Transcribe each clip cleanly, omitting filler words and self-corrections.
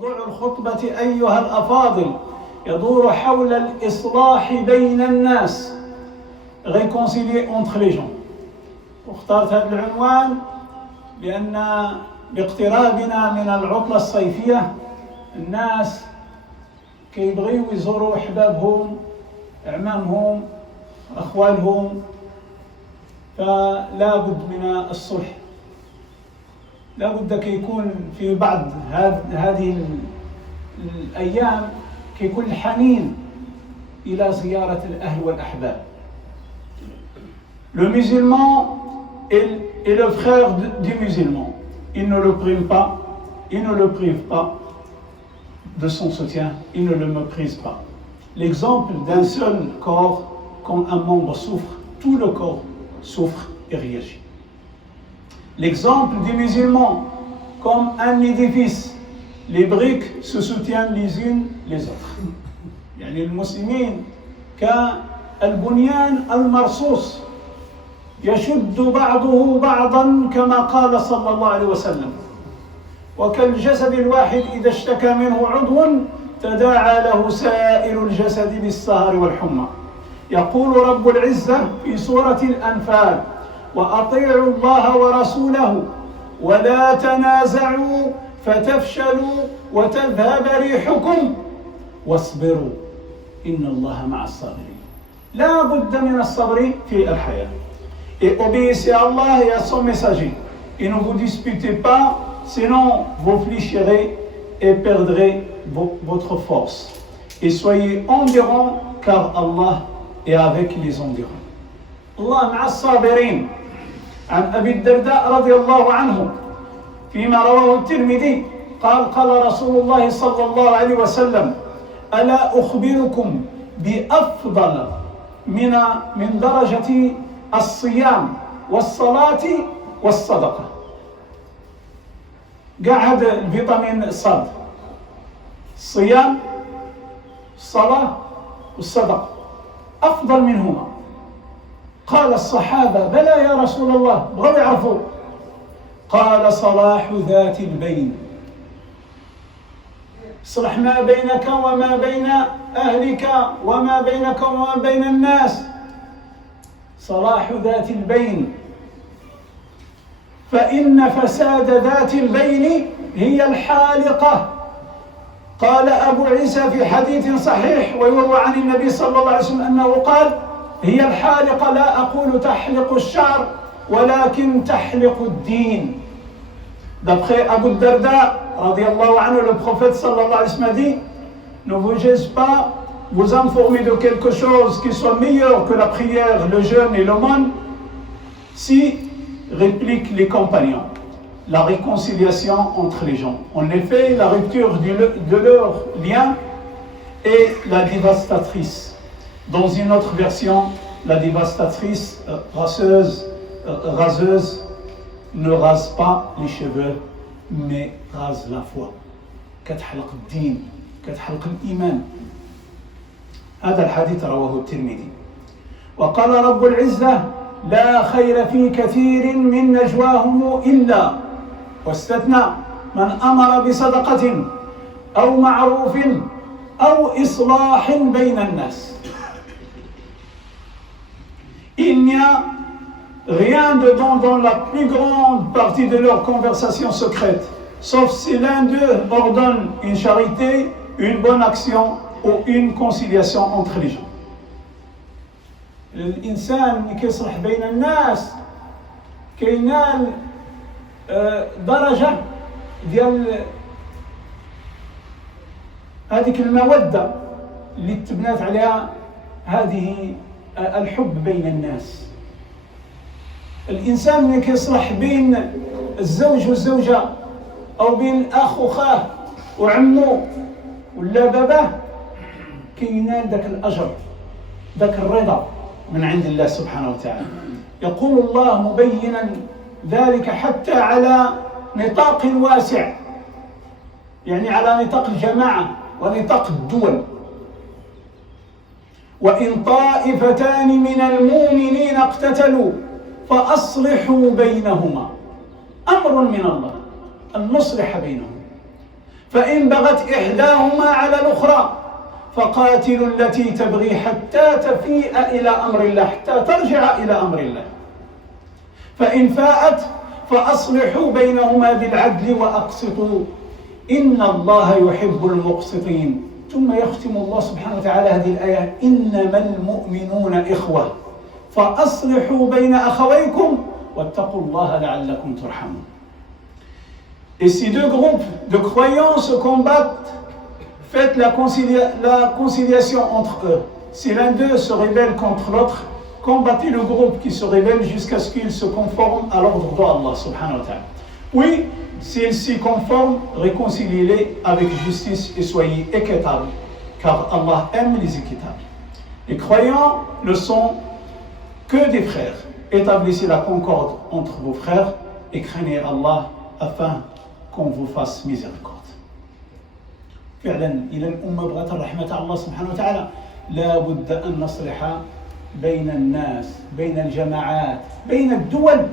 موضوع الخطبة أيها الأفاضل يدور حول الإصلاح بين الناس réconcilier entre les gens. واخترت هذا العنوان لأن باقترابنا من العطلة الصيفية الناس كيبغيو يزوروا أحبابهم أعمامهم أخوالهم، فلا بد من الصلح، لا بد كيكون في بعض هذه الأيام كيكون الحنين إلى زيارة الأهل والأحباب. Le musulman est le frère du musulman. Il ne le prive pas, il ne le prive pas de son soutien, il ne le méprise pas. L'exemple d'un seul corps, quand un membre souffre, tout le corps souffre et réagit. L'exemple des musulmans, comme un édifice, les briques se soutiennent les unes les autres. يعني المسلمين كالبنيان المرصوص يشد بعضه بعضا كما قال صلى الله عليه وسلم، وكالجسد الواحد إذا اشتكى منه عضو تداعى له سائر الجسد بالسهر والحمى. يقول رب العزة في سورة الأنفال: وأطيعوا الله ورسوله ولا تنازعوا فتفشلوا وتذهب ريحكم واصبروا إن الله مع الصابرين. لا بد من الصبر في الحياة. Et obéissez à Allah et à son messager. Et ne vous disputez pas, sinon vous fléchirez et perdrez votre force. Et soyez endurants, car Allah est avec les endurants. Allah مع الصابرين. عن أبي الدرداء رضي الله عنه فيما رواه الترمذي قال رسول الله صلى الله عليه وسلم: ألا أخبركم بأفضل من درجة الصيام والصلاة والصدقة. قاعد الفيتامين الصاد، الصيام الصلاة والصدقة أفضل منهما. قال الصحابة: بلى يا رسول الله، بغوا يعرفوا. قال: صلاح ذات البين، صلح ما بينك وما بين أهلك وما بينك وما بين الناس، صلاح ذات البين، فإن فساد ذات البين هي الحالقة. قال أبو عيسى في حديث صحيح ويروى عن النبي صلى الله عليه وسلم أنه قال: هي الحالقة، لا أقول تحلق الشعر ولكن تحلق الدين. D'après Abu Darda, radiyallahu anhu, le prophète sallallahu alayhi wa sallam dit: ne vous-je pas vous informer de quelque chose qui soit meilleur que la prière, le jeûne et l'aumône? Si, répliquent les compagnons, la réconciliation entre les gens. En effet, la rupture de leur lien est la dévastatrice. Dans une autre version, la dévastatrice raseuse ne rase pas les cheveux, mais rase la foi. كتحلق الدين، كتحلق الإيمان. هذا الحديث رواه الترمذي. وقال رب العزة: لا خير في كثير من نجواهم إلا، واستثنى من أمر بصدقة أو معروف أو إصلاح بين الناس. Il n'y a rien dedans dans la plus grande partie de leur conversation secrète, sauf si l'un d'eux ordonne une charité, une bonne action ou une conciliation entre les gens. الإنسان اللي كيصلح بين الناس كينال درجة ديال هذيك المودة اللي تبنات عليها هذه الحب بين الناس. الإنسان اللي كيصلح بين الزوج والزوجة أو بين الأخ وخاه وعمه ولا باباه كينال ذاك الأجر، ذاك الرضا من عند الله سبحانه وتعالى. يقول الله مبينا ذلك حتى على نطاق واسع، يعني على نطاق الجماعة ونطاق الدول. وإن طائفتان من المؤمنين اقتتلوا فأصلحوا بينهما، أمر من الله أن نصلح بينهم. فإن بغت إحداهما على الأخرى فقاتلوا التي تبغي حتى تفيء إلى أمر الله، حتى ترجع إلى أمر الله، فإن فاءت فأصلحوا بينهما بالعدل وأقسطوا إن الله يحب المقسطين. ثم يختم الله سبحانه وتعالى هذه الآية: إنما المؤمنون إخوة فأصلحوا بين أخويكم واتقوا الله لعلكم ترحمون. Et si deux groupes de croyants se combattent, faites la conciliation entre eux. Si l'un d'eux se rebelle contre l'autre, combattez le groupe qui se rebelle jusqu'à ce qu'il se conforme à l'ordre d'Allah subhanahu wa ta'ala. Oui, s'ils s'y conforment, réconciliez-les avec justice et soyez équitables, car Allah aime les équitables. Les croyants ne sont que des frères. Établissez la concorde entre vos frères et craignez Allah afin qu'on vous fasse miséricorde. فعلا إلى الأمة بغت رحمة الله سبحانه وتعالى لا بد أن نصلح بين الناس، بين الجماعات، بين الدول.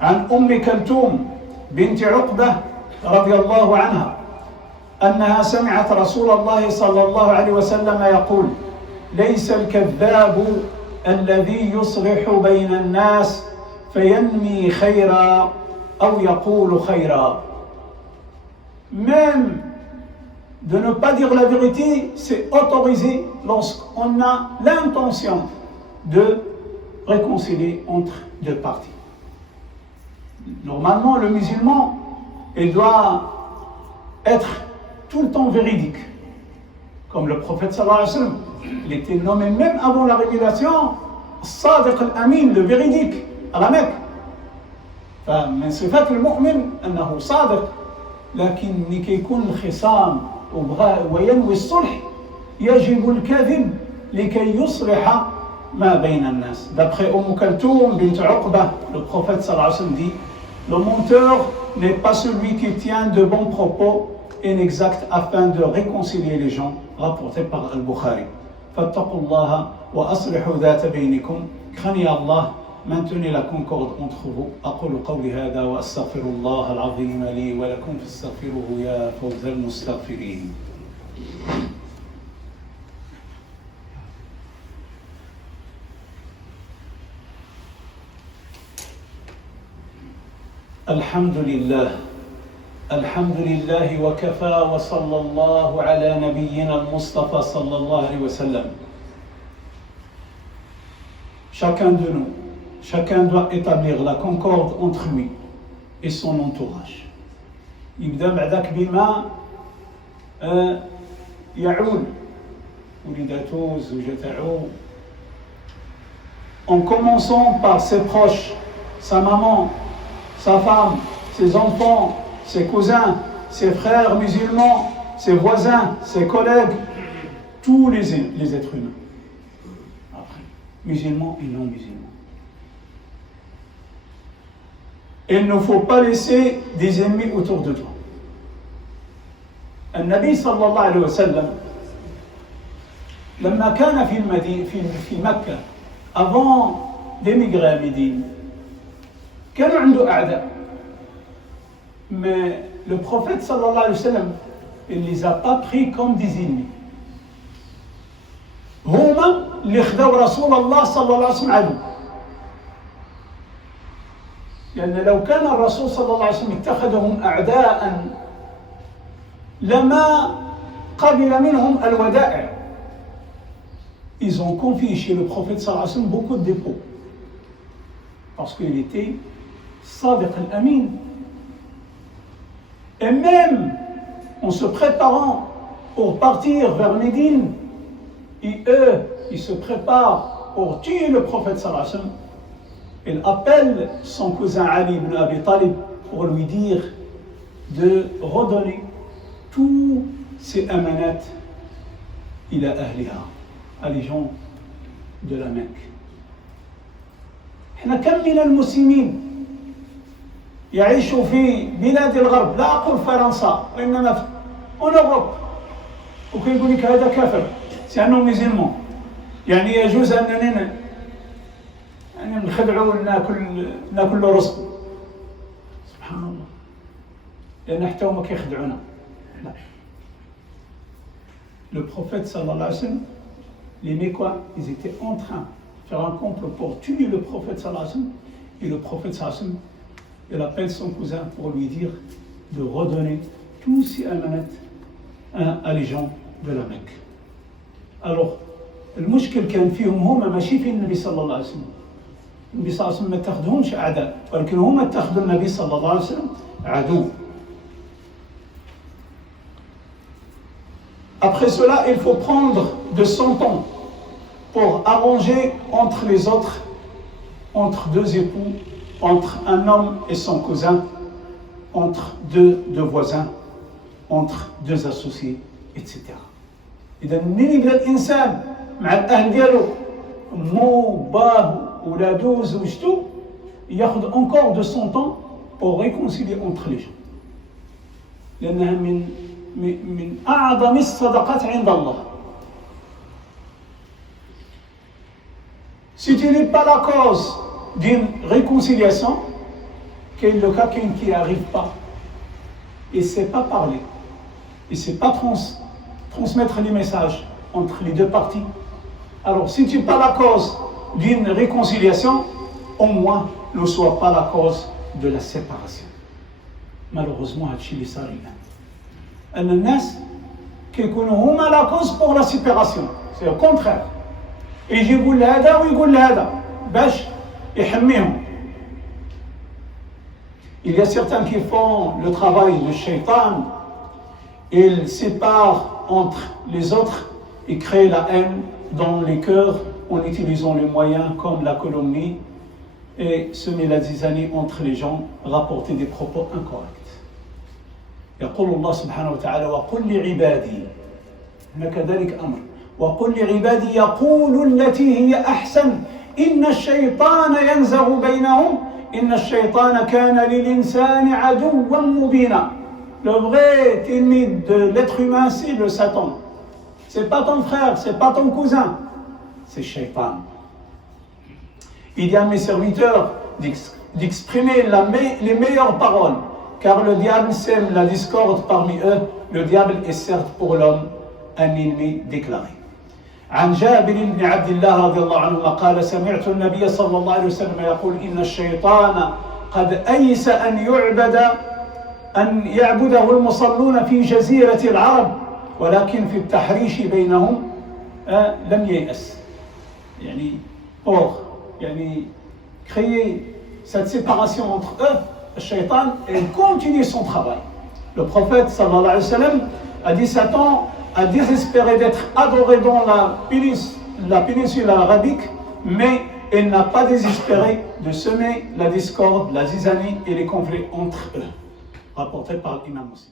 عن أم كلثوم بنت عقبة رضي الله عنها أنها سمعت رسول الله صلى الله عليه وسلم يقول: ليس الكذاب الذي يصلح بين الناس فينمي خيرا أو يقول خيرا. Même de ne pas dire la vérité, c'est autorisé lorsqu'on a l'intention de réconcilier entre deux parties. Normalement, le musulman, il doit être tout le temps véridique. Comme le prophète sallallahu alayhi wa sallam, il était nommé même avant la révélation Sadiq al-Amin, le véridique, à la Mecque. فمن صفات المؤمن أنه صادق، لكن لكي يكون الخصام وينوي الصلح يجب الكذب لكي يصلح ما بين الناس. D'après Kaltoum bint Uqba, le prophète sallallahu alayhi wa sallam dit: le menteur n'est pas celui qui tient de bons propos inexacts afin de réconcilier les gens, rapporté par Al-Bukhari. فاتقوا الله وأصلحوا ذات بينكم. Craignez Allah, maintenez la concorde entre vous. أقول قولي هذا وأستغفر الله العظيم لي ولكم فاستغفروه يا فوز المستغفرين. الحمد لله وكفى وصلى الله على نبينا المصطفى صلى الله عليه وسلم. Chacun de nous, chacun doit établir la concorde entre lui et son entourage. يبدأ بعدك بما يعول ولدته زوجته، en commençant par ses proches, sa maman, sa femme, ses enfants, ses cousins, ses frères musulmans, ses voisins, ses collègues, tous les êtres humains. Après, musulmans et non musulmans. Il ne faut pas laisser des ennemis autour de toi. النبي صلى الله عليه وسلم لما كان في مكة avant d'émigrer à Médine كانوا عنده أعداء. Mais le prophète sallallahu alayhi wa sallam, il ne les a pas pris comme des ennemis. هما اللي خذوا رسول الله صلى الله عليه وسلم عدو. لأن لو كان الرسول صلى الله عليه وسلم اتخذهم أعداء لما قبل منهم الودائع. Ils ont confié chez le prophète sallallahu alayhi wa sallam beaucoup de dépôts. Parce qu'il était Sadiq al-Amin. Et même en se préparant pour partir vers Médine, et eux, ils se préparent pour tuer le prophète sallallahu alayhi wa sallam. Il appelle son cousin Ali ibn Abi Talib pour lui dire de redonner tous ces amanats ila ahliha, à les gens de la Mecque. احنا كم من المسلمين يعيشوا في بلاد الغرب، لا أقول فرنسا وإنما في أوروبا، وكيقول لك هذا كافر لأنه مسلم، يعني يجوز أننا نخدعوا ناكل له رزق. سبحان الله. لأن حتى هما كيخدعونا. لا. Le prophète sallallahu alayhi wa sallam, les Mécois, ils étaient en train de faire un complot pour tuer le prophète sallallahu alayhi wa sallam. Et le prophète sallallahu alayhi wa sallam, il appelle son cousin pour lui dire de redonner tous ces amanat à les gens de la Mecque. Alors, المشكل كان فيهم هما ماشي في النبي صلى الله عليه وسلم. النبي صلى الله عليه وسلم ما اتخذهمش أعداء، ولكن هما اتخذوا النبي صلى الله عليه وسلم عدو. Après cela, il faut prendre de son temps pour arranger entre les autres, entre deux époux, entre un homme et son cousin, entre deux voisins, entre deux associés, etc. إذا منين يبدا الإنسان مع الأهل ديالو مو باه ولادو زوجتو ياخذ encore de son temps pour réconcilier entre les gens. لأنها من أعظم الصدقات عند الله. Si tu n'es pas la cause d'une réconciliation, quel est le cas qui n'arrive pas, il ne sait pas parler, il ne sait pas transmettre les messages entre les deux parties. Alors si tu n'es pas la cause d'une réconciliation, au moins ne sois pas la cause de la séparation. Malheureusement, هادشي اللي صار لنا. أن الناس كيكونوا هما لا كوز بور لا سيبيراسيون، سي او كونترير، يجي يقول لهذا ويقول لهذا باش يحميهم. Il y a certains qui font le travail de shaitan, ils séparent entre les autres et créent la haine dans les cœurs en utilisant les moyens comme la calomnie et semer la zizanie entre les gens, rapporter des propos incorrects. يقول الله سبحانه وتعالى وقل لعبادي هنا كذلك أمر وقل لعبادي يقولوا التي هي أحسن إن الشيطان ينزغ بينهم إن الشيطان كان للإنسان عدوا مبينا. Le vrai ennemi de l'être humain, c'est le Satan. C'est pas ton frère, c'est pas ton cousin, c'est Shaitan. Il y a mes serviteurs d'exprimer les meilleures paroles, car le diable sème la discorde parmi eux. Le diable est certes pour l'homme un ennemi déclaré. عن جابر بن عبد الله رضي الله عنهما قال سمعت النبي صلى الله عليه وسلم يقول إن الشيطان قد أيس أن يعبده المصلون في جزيرة العرب ولكن في التحريش بينهم لم ييأس. يعني créer cette séparation entre eux, le shaitan, et continue son travail. Le prophète sallallahu alayhi wa sallam a dit Satan a désespéré d'être adoré dans la péninsule arabique, mais il n'a pas désespéré de semer la discorde, la zizanie et les conflits entre eux. Rapporté par l'imam Muslim.